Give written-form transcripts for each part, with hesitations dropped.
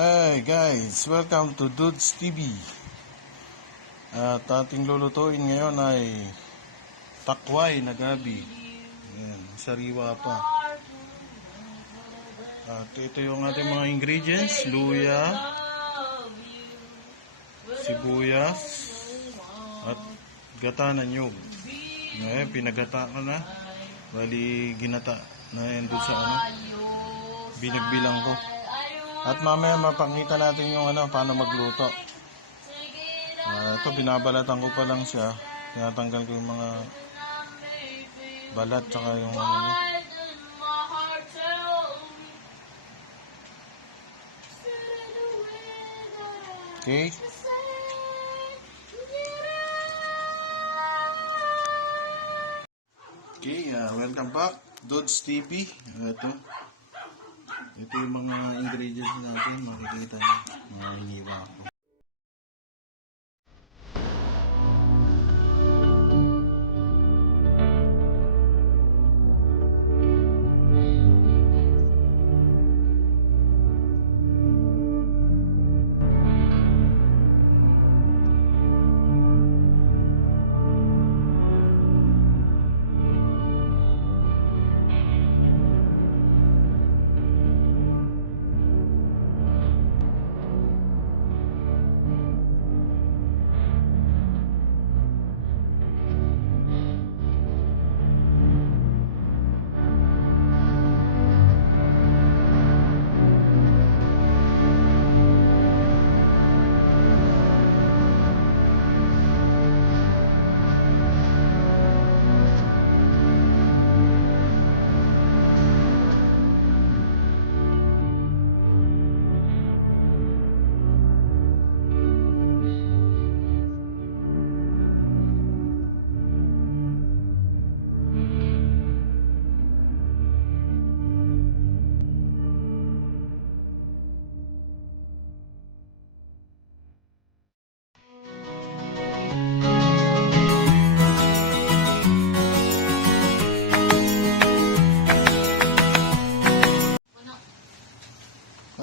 Hi guys, welcome to Dudes TV. At ating lulutuin ngayon ay takway na gabi. Ayan, sariwa pa. At ito yung ating mga ingredients: luya, sibuyas, at gata na nyug. Ngayon, pinagata ka na. Bali, ginata na yan doon sa binagbilang ko. At mamaya mapakita natin yung paano magluto. Ito, binabalatan ko pa lang siya. Tinatanggal ko yung mga balat tsaka yung niya. Okay. Okay, welcome back. Dudes TV. Ito yung mga ingredients natin. Makikita nyo. Mga hiniwa ko.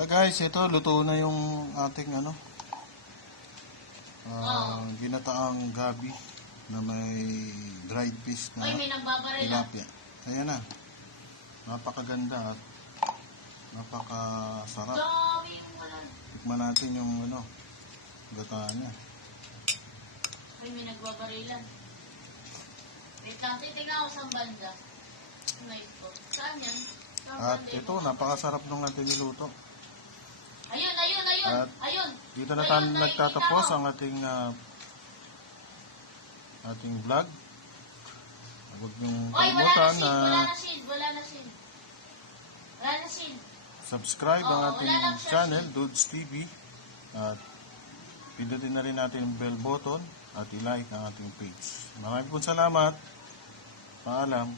Guys, ito luto na yung ating ginataang gabi na may dried fish na tilapia. Ayan na. Napakaganda at napakasarap. Tikman natin yung gata niya. Ay, may nagbabarilan. Wait lang, titignan ako sa banda. Saan yan? At ito, napakasarap nung ating niluto. Ayun. Ayun. Dito na tayo nagtatapos ang ating vlog. Huwag niyong kalimutan na wala na sin. Subscribe ang ating channel, Dudes TV. At pindutin na rin natin yung bell button at i-like ang ating page. Maraming salamat. Paalam.